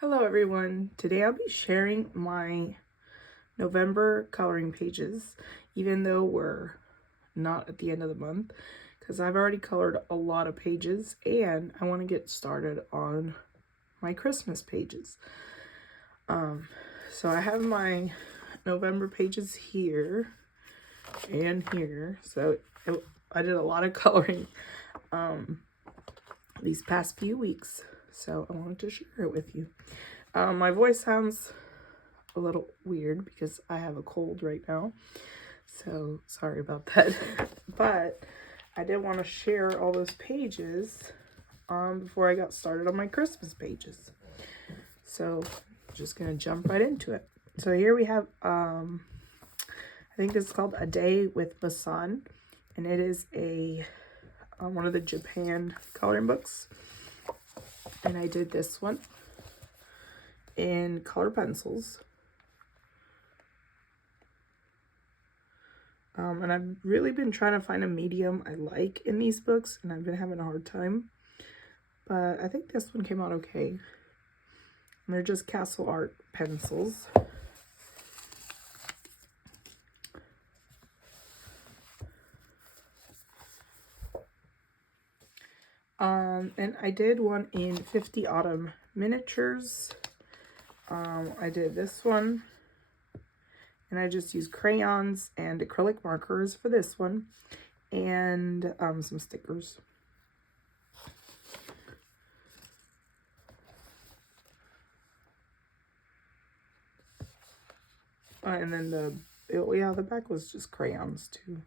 Hello everyone. Today I'll be sharing my November coloring pages, even though we're not at the end of the month, because I've already colored a lot of pages and I want to get started on my Christmas pages. So I have my November pages here and here. So I did a lot of coloring these past few weeks, so I wanted to share it with you. My voice sounds a little weird because I have a cold right now, so sorry about that. But I did want to share all those pages before I got started on my Christmas pages. So I'm just gonna jump right into it. So here we have I think this is called A Day with Masan, and it is a one of the Japan coloring books, and I did this one in color pencils. And I've really been trying to find a medium I like in these books, and I've been having a hard time. But I think this one came out okay. And they're just Castle Art pencils. And I did one in 50 Autumn Miniatures. I did this one. And I just used crayons and acrylic markers for this one. And some stickers. And then the back was just crayons too.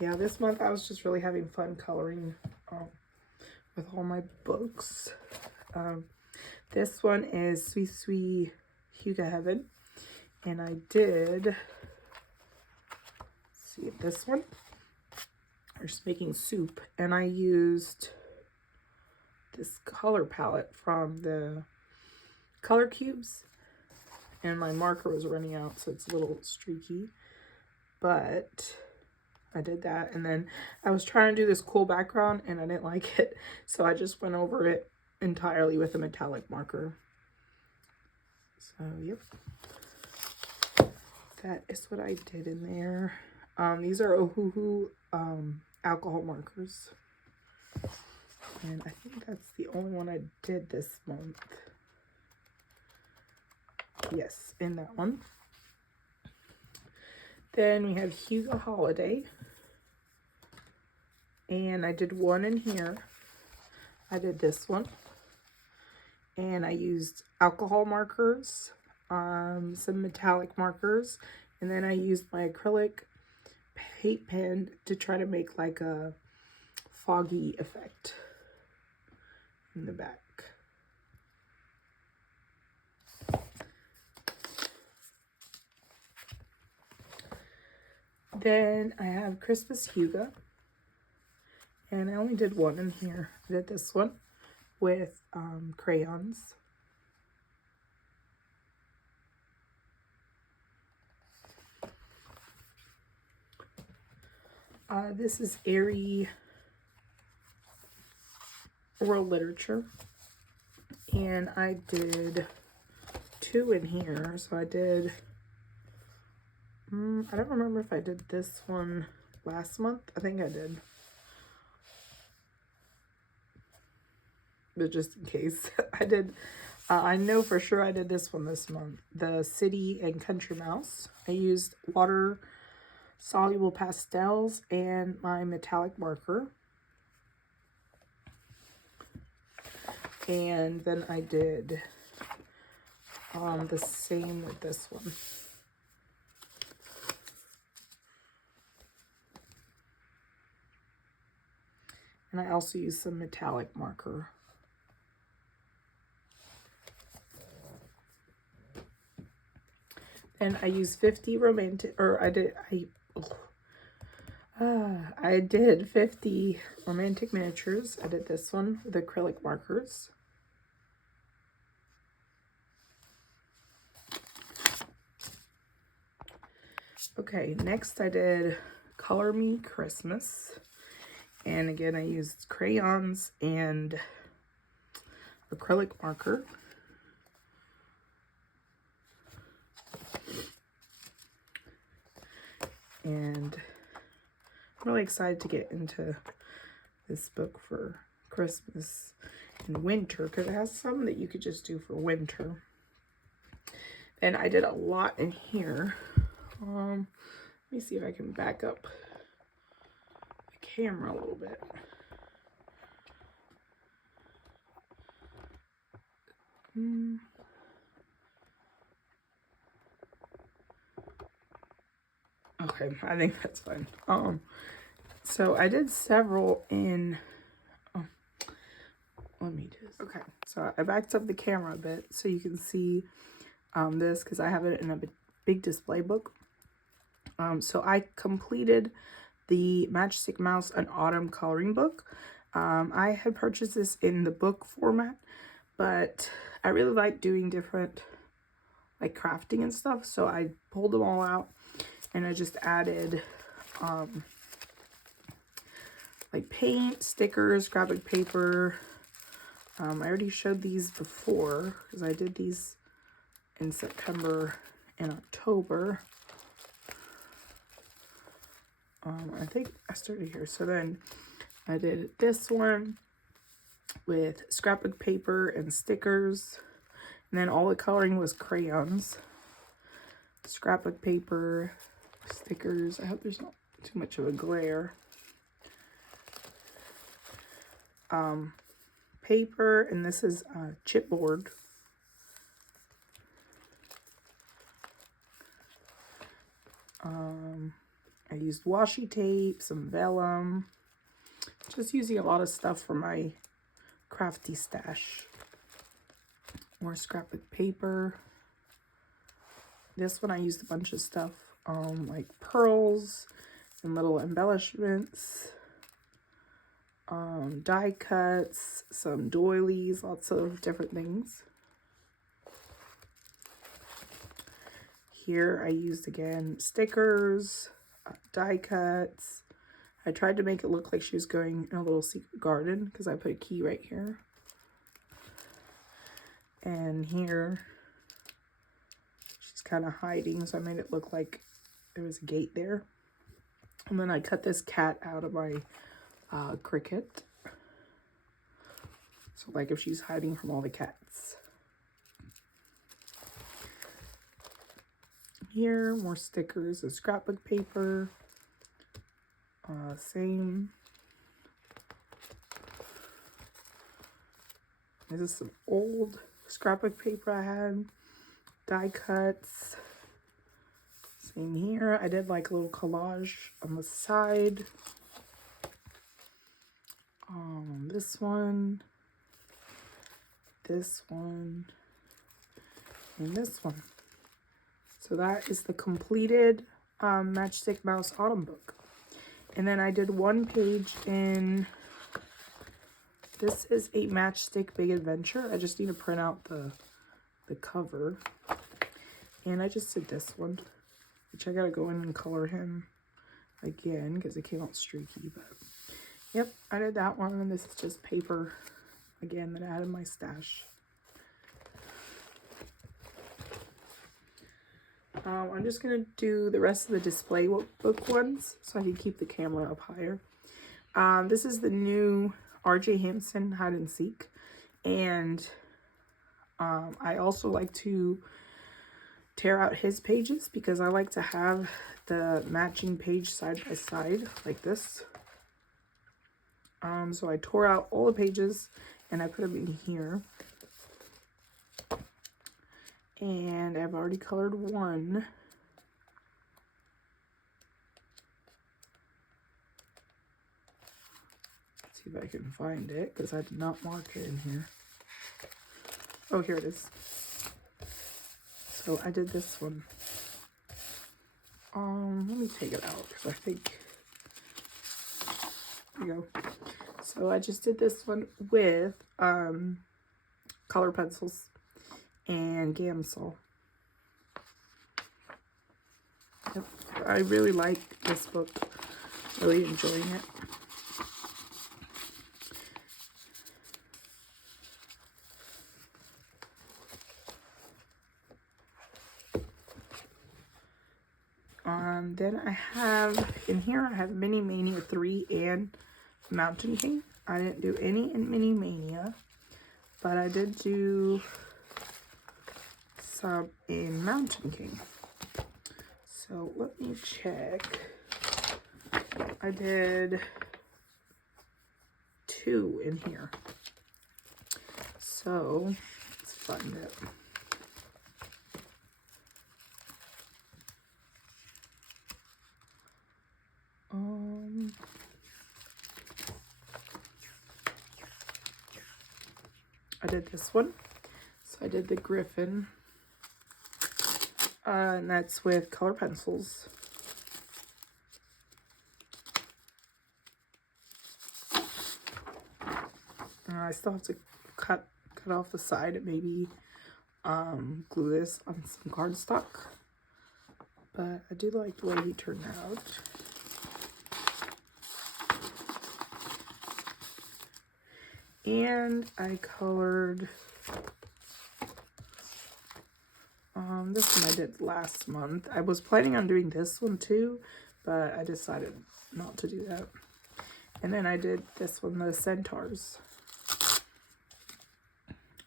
Yeah, this month I was just really having fun coloring with all my books. This one is Sweet Sweet Hyuga Heaven. And I did, see this one, we're just making soup. And I used this color palette from the Color Cubes. And my marker was running out, so it's a little streaky. But I did that, and then I was trying to do this cool background and I didn't like it, so I just went over it entirely with a metallic marker. So yep, that is what I did in there. These are Ohuhu alcohol markers, and I think that's the only one I did this month. Yes, in that one. Then we have Hyuga Holiday. And I did one in here. I did this one. And I used alcohol markers, some metallic markers. And then I used my acrylic paint pen to try to make like a foggy effect in the back. Then I have Christmas Hyuga. And I only did one in here. I did this one with crayons. This is Airy World Literature. And I did two in here. So I did, I don't remember if I did this one last month. I think I did. But just in case, I did, I know for sure I did this one this month. The City and Country Mouse. I used water soluble pastels and my metallic marker. And then I did the same with this one. And I also used some metallic marker. And I used 50 romantic, or I did 50 romantic miniatures. I did this one with acrylic markers. Okay, next I did Color Me Christmas. And again, I used crayons and acrylic marker. And I'm really excited to get into this book for Christmas and winter, because it has some that you could just do for winter. And I did a lot in here. Let me see if I can back up the camera a little bit. Okay, I think that's fine. So I did several in, let me just, okay. So I backed up the camera a bit so you can see this, because I have it in a big display book. So I completed the Matchstick Mouse An Autumn coloring book. I had purchased this in the book format, but I really like doing different like crafting and stuff, so I pulled them all out and I just added like paint, stickers, scrapbook paper. I already showed these before because I did these in September and October. I think I started here. So then I did this one with scrapbook paper and stickers. And then all the coloring was crayons. Scrapbook paper, stickers. I hope there's not too much of a glare. Paper, and this is chipboard. I used washi tape, some vellum. Just using a lot of stuff for my crafty stash. More scrapbook paper. This one I used a bunch of stuff, like pearls and little embellishments, die cuts, some doilies, lots of different things. Here I used, again, stickers, die cuts. I tried to make it look like she was going in a little secret garden because I put a key right here. And here, she's kind of hiding, so I made it look like there was a gate there. And then I cut this cat out of my Cricut. So like if she's hiding from all the cats. Here, more stickers and scrapbook paper. Same. This is some old scrapbook paper I had. Die cuts. Same here. I did like a little collage on the side. This one, and this one. So that is the completed Matchstick Mouse Autumn book. And then I did one page in, this is a Matchstick Big Adventure. I just need to print out the cover. And I just did this one, which I gotta go in and color him again because it came out streaky. But yep, I did that one. And this is just paper, again, that I had in my stash. I'm just going to do the rest of the display book ones so I can keep the camera up higher. This is the new R.J. Hampson Hide and Seek. And I also like to tear out his pages because I like to have the matching page side by side like this. So I tore out all the pages and I put them in here. And I've already colored one. Let's see if I can find it because I did not mark it in here. Oh, here it is. So I did this one. Let me take it out because I think, there you go. So I just did this one with color pencils and Gamsol. Yep. I really like this book. Really enjoying it. Then I have, in here, I have Mini Mania 3 and Mountain King. I didn't do any in Mini Mania, but I did do some in Mountain King. So let me check. I did 2 in here. So let's find it. I did this one. So I did the Griffin. And that's with color pencils. I still have to cut off the side and maybe glue this on some cardstock. But I do like the way he turned out. And I colored, this one I did last month. I was planning on doing this one too, but I decided not to do that. And then I did this one, the Centaurs.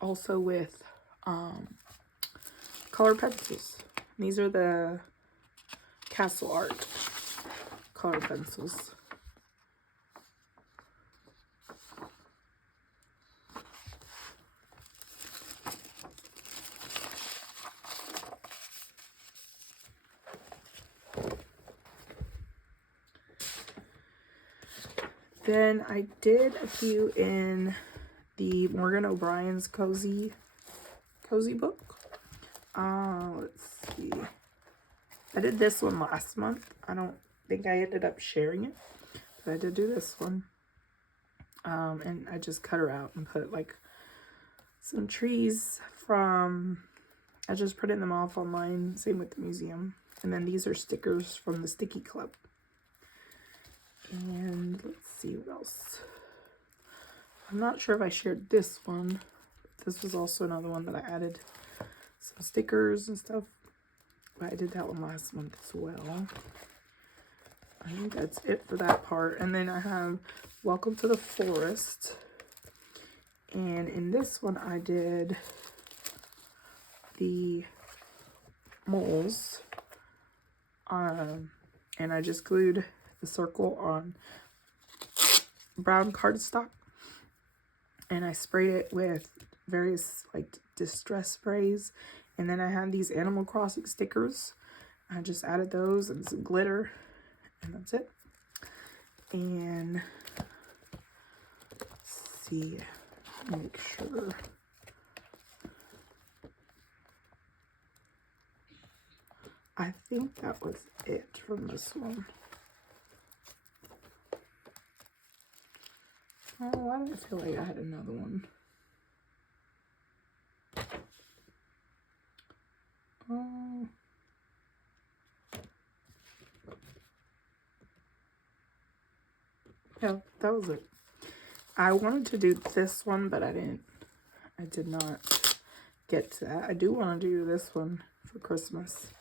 Also with color pencils. These are the Castle Art color pencils. Then I did a few in the Morgan O'Brien's Cozy book. Let's see. I did this one last month. I don't think I ended up sharing it, but I did do this one. And I just cut her out and put like some trees from, I just printed them off online, same with the museum. And then these are stickers from the Sticky Club. And let's see what else. I'm not sure if I shared this one. This was also another one that I added some stickers and stuff. But I did that one last month as well. I think that's it for that part. And then I have Welcome to the Forest. And in this one I did the moles. And I just glued the circle on brown cardstock. And I sprayed it with various like distress sprays. And then I had these Animal Crossing stickers. I just added those and some glitter. And that's it. And let's see, make sure. I think that was it from this one. Oh, why do I feel like I had another one? Oh. Yeah, that was it. I wanted to do this one, but I did not get to that. I do want to do this one for Christmas.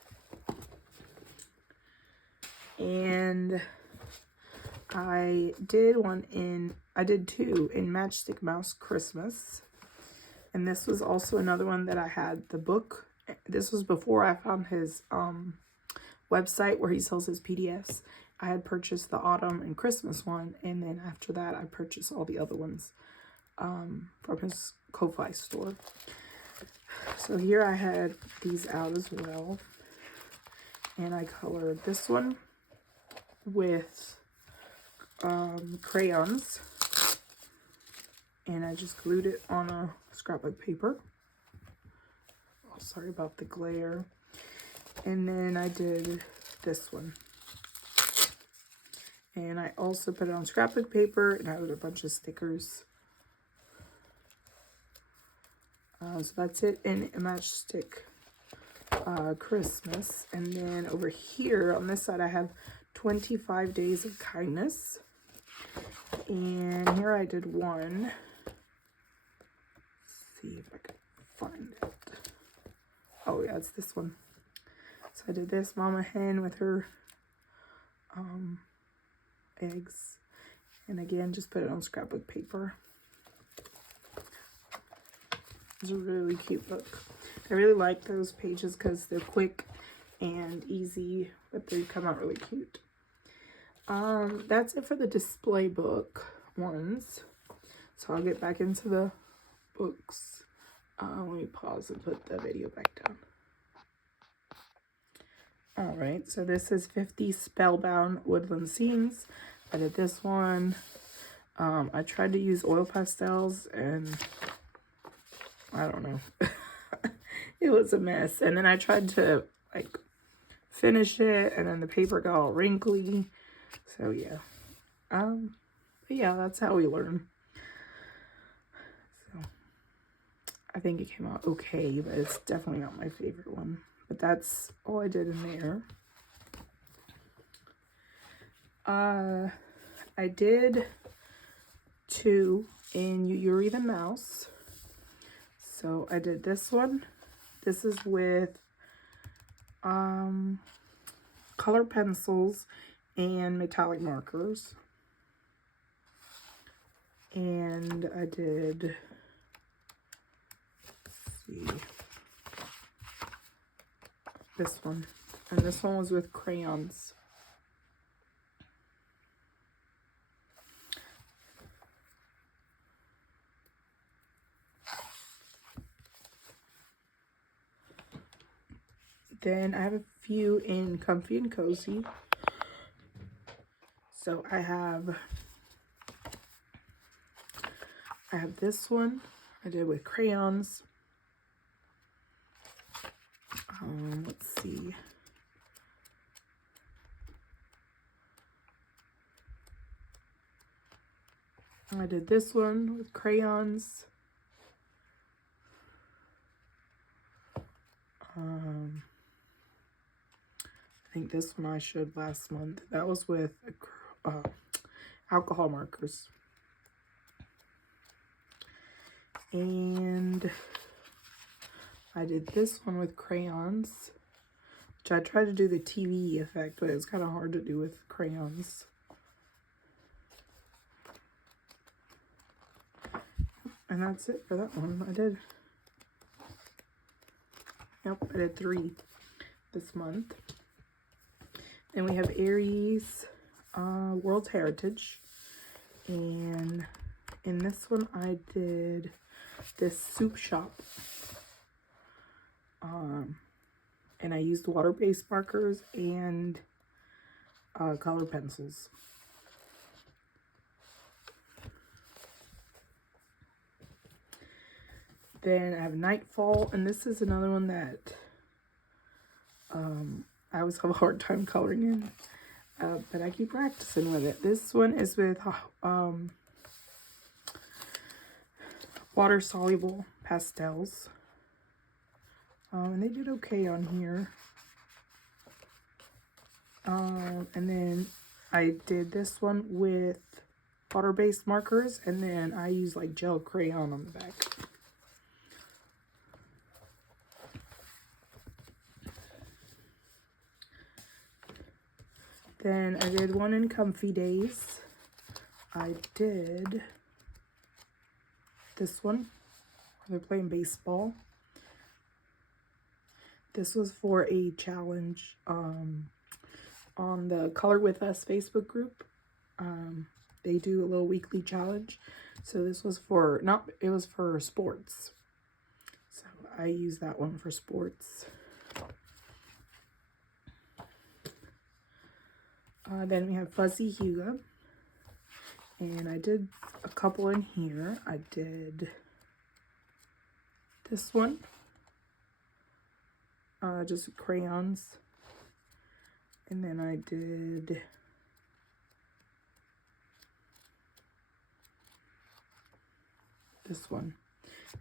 And I did two in Matchstick Mouse Christmas. And this was also another one that I had the book. This was before I found his website where he sells his PDFs. I had purchased the autumn and Christmas one, and then after that I purchased all the other ones from his Ko-Fi store. So here I had these out as well, and I colored this one with crayons, and I just glued it on a scrapbook paper. Oh, sorry about the glare. And then I did this one. And I also put it on scrapbook paper, and I added a bunch of stickers. So that's it in Matchstick Christmas. And then over here on this side I have 25 Days of Kindness. And here I did one. Let's see if I can find it. Oh yeah, it's this one. So I did this mama hen with her eggs. And again, just put it on scrapbook paper. It's a really cute book. I really like those pages because they're quick and easy, but they come out really cute. That's it for the display book ones. So I'll get back into the books. Let me pause and put the video back down. Alright, so this is 50 Spellbound Woodland Scenes. I did this one. I tried to use oil pastels and I don't know. It was a mess. And then I tried to like finish it and then the paper got all wrinkly. So yeah. But yeah, that's how we learn. So I think it came out okay, but it's definitely not my favorite one. But that's all I did in there. I did 2 in Yuri the Mouse. So I did this one. This is with color pencils and metallic markers. And I did, let's see, this one. And this one was with crayons. Then I have a few in Comfy and Cozy. So I have this one I did with crayons. Let's see. I did this one with crayons. I think this one I showed last month. That was with alcohol markers. And I did this one with crayons, which I tried to do the TV effect, but it's kind of hard to do with crayons. And that's it for that one. I did 3 this month. Then we have Aries World Heritage. And in this one I did this soup shop. And I used water-based markers and color pencils. Then I have Nightfall, and this is another one that I always have a hard time coloring in, but I keep practicing with it. This one is with water-soluble pastels, and they did okay on here. And then I did this one with water-based markers, and then I used like gel crayon on the back. Then I did one in Comfy Days. I did this one where they're playing baseball. This was for a challenge on the Color With Us Facebook group. They do a little weekly challenge. So this was for, it was for sports. So I used that one for sports. Then we have Fuzzy Huga. And I did a couple in here. I did this one. Just crayons. And then I did this one.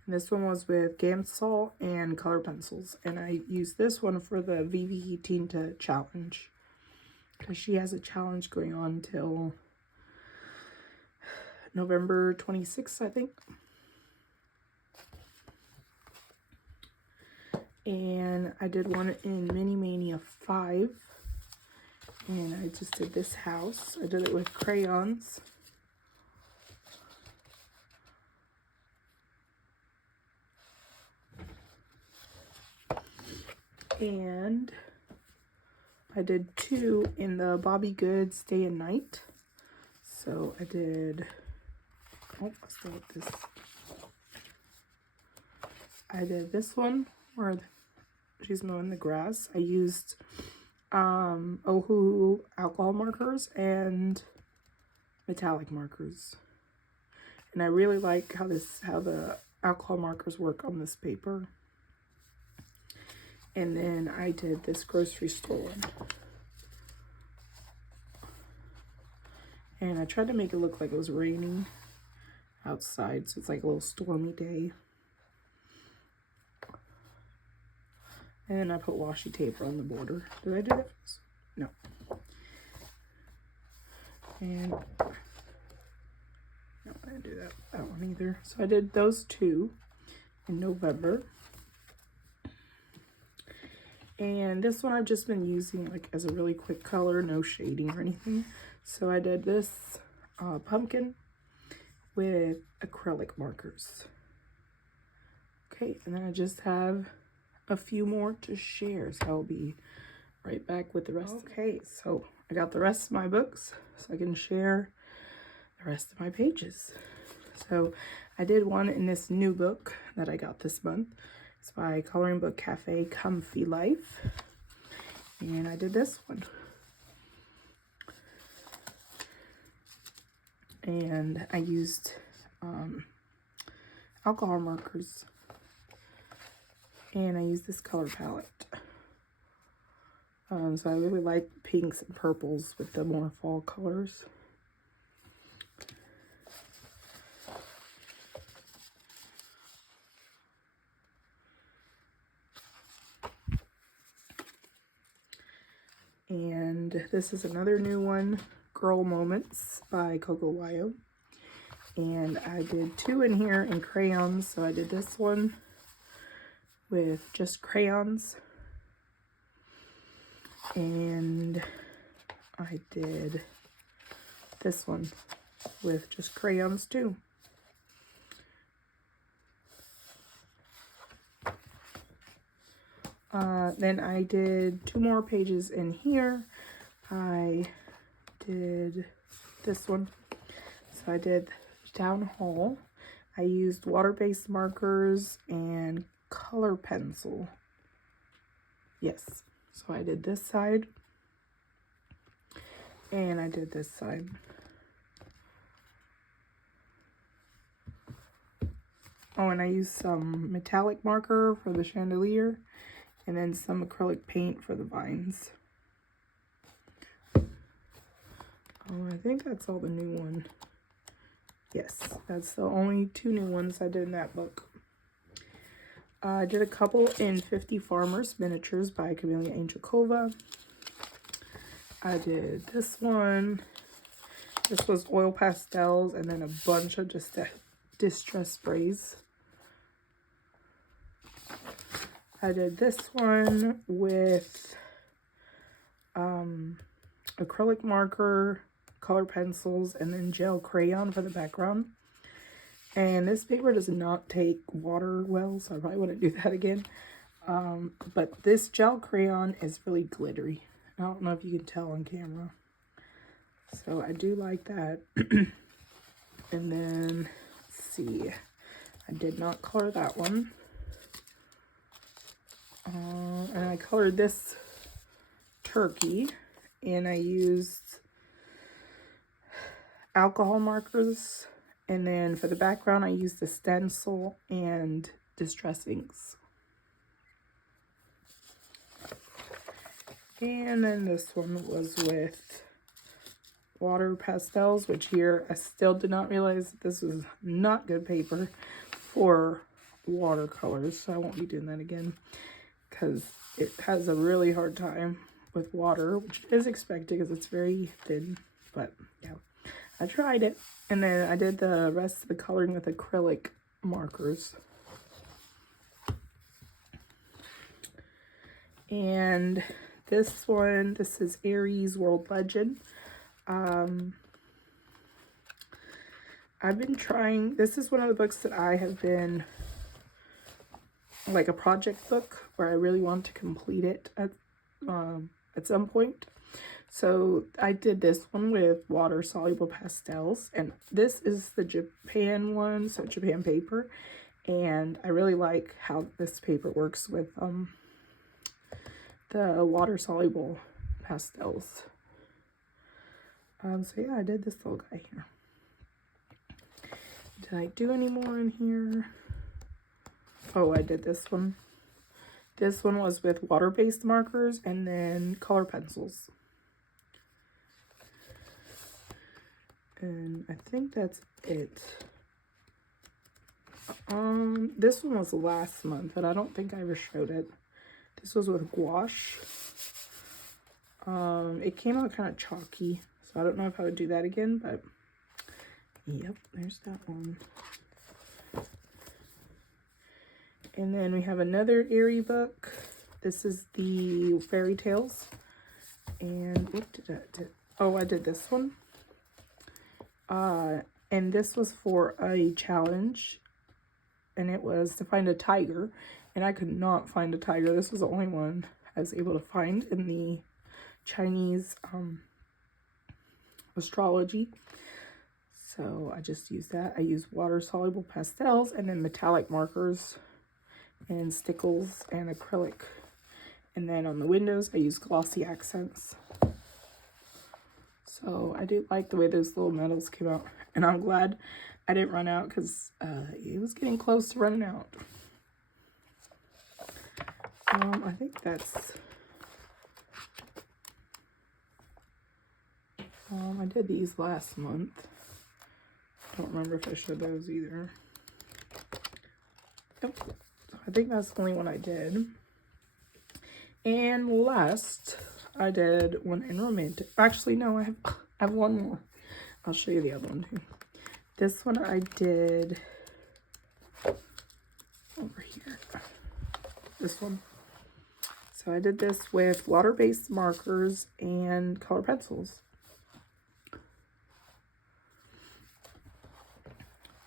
And this one was with Gamsol and color pencils. And I used this one for the Vivi Tinta challenge, because she has a challenge going on till November 26th, I think. And I did one in Mini Mania 5. And I just did this house. I did it with crayons. And I did 2 in the Bobby Goods Day and Night. So I did, oh, I still have this. I did this one where she's mowing the grass. I used Ohu alcohol markers and metallic markers. And I really like how the alcohol markers work on this paper. And then I did this grocery store one. And I tried to make it look like it was raining outside, so it's like a little stormy day. And then I put washi tape on the border. Did I do that? No. And no, I didn't do that one either. So I did those 2 in November. And this one I've just been using like as a really quick color, no shading or anything. So I did this pumpkin with acrylic markers. Okay, and then I just have a few more to share, so I'll be right back with the rest. Okay, so I got the rest of my books so I can share the rest of my pages. So I did one in this new book that I got this month. It's by Coloring Book Cafe, Comfy Life. And I did this one. And I used alcohol markers. And I used this color palette. So I really like pinks and purples with the more fall colors. And this is another new one, Girl Moments by Coco Wyo. And I did 2 in here in crayons. So I did this one with just crayons. And I did this one with just crayons too. Then I did 2 more pages in here. I did this one. So I did Town Hall. I used water-based markers and color pencil. Yes. So I did this side. And I did this side. Oh, and I used some metallic marker for the chandelier. And then some acrylic paint for the vines. Oh, I think that's all the new one. Yes, that's the only 2 new ones I did in that book. I did a couple in 50 Farmers Miniatures by Camelia Angelkova. I did this one. This was oil pastels and then a bunch of just distress sprays. I did this one with acrylic marker, color pencils, and then gel crayon for the background. And this paper does not take water well, so I probably wouldn't do that again. But this gel crayon is really glittery. I don't know if you can tell on camera. So I do like that. And then, let's see. I did not color that one. And I colored this turkey, and I used alcohol markers, and then for the background I used a stencil and distress inks. And then this one was with water pastels, which here I still did not realize that this was not good paper for watercolors, so I won't be doing that again because it has a really hard time with water, which is expected because it's very thin. But yeah, I tried it. And then I did the rest of the coloring with acrylic markers. And this one, this is Aries World Legend. I've been trying, this is one of the books that I have been, like a project book where I really want to complete it at some point. So I did this one with water soluble pastels, and this is the Japan one, so Japan paper. And I really like how this paper works with the water soluble pastels. So yeah, I did this little guy here. Did I do any more in here? Oh, I did this one. This one was with water-based markers and then color pencils. And I think that's it. This one was last month, but I don't think I ever showed it. This was with gouache. It came out kind of chalky, so I don't know if I would do that again, but yep, there's that one. And then we have another Aerie book. This is the fairy tales. And what did I do? Oh, I did this one. And this was for a challenge. And it was to find a tiger. And I could not find a tiger. This was the only one I was able to find in the Chinese astrology. So I just used that. I used water-soluble pastels and then metallic markers and stickles and acrylic. And then on the windows, I used glossy accents. So I do like the way those little medals came out. And I'm glad I didn't run out because it was getting close to running out. I think that's... I did these last month. I don't remember if I showed those either. Nope. I think that's the only one I did. And last, I did one in romantic. Actually, no, I have one more. I'll show you the other one too. This one I did over here. This one. So I did this with water-based markers and color pencils.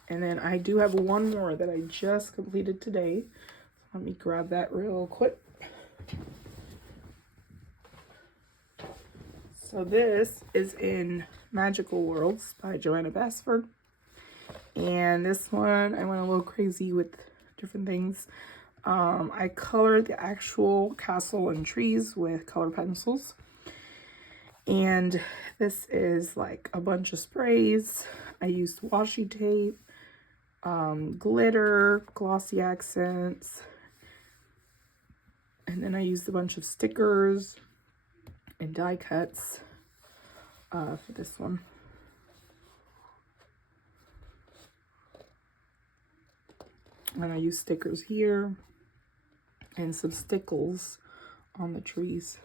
And then I do have one more that I just completed today. Let me grab that real quick. So this is in Magical Worlds by Joanna Basford. And this one, I went a little crazy with different things. I colored the actual castle and trees with color pencils. And this is like a bunch of sprays. I used washi tape, glitter, glossy accents. And then I used a bunch of stickers and die cuts for this one. And I used stickers here and some stickles on the trees.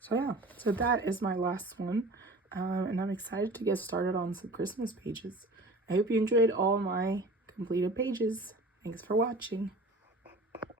So yeah, so that is my last one. And I'm excited to get started on some Christmas pages. I hope you enjoyed all my completed pages. Thanks for watching.